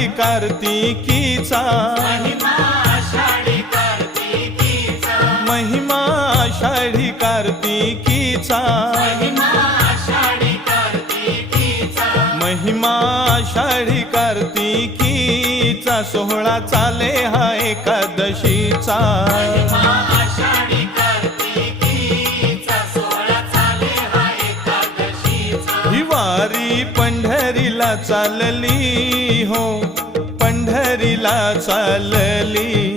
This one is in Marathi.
आषाढी कार्तिकीचा, महिमा आषाढी कार्तिकीचा, महिमा आषाढी कार्तिकीचा, महिमा आषाढी कार्तिकीचा, महिमा आषाढी कार्तिकीचा, सोहळा चाले हा एकादशीचा, महिमा आषाढी कार्तिकीचा, सोहळा चाले हा एकादशीचा. ही वारी पंढरीला चालली हो, पंढरीला चालली,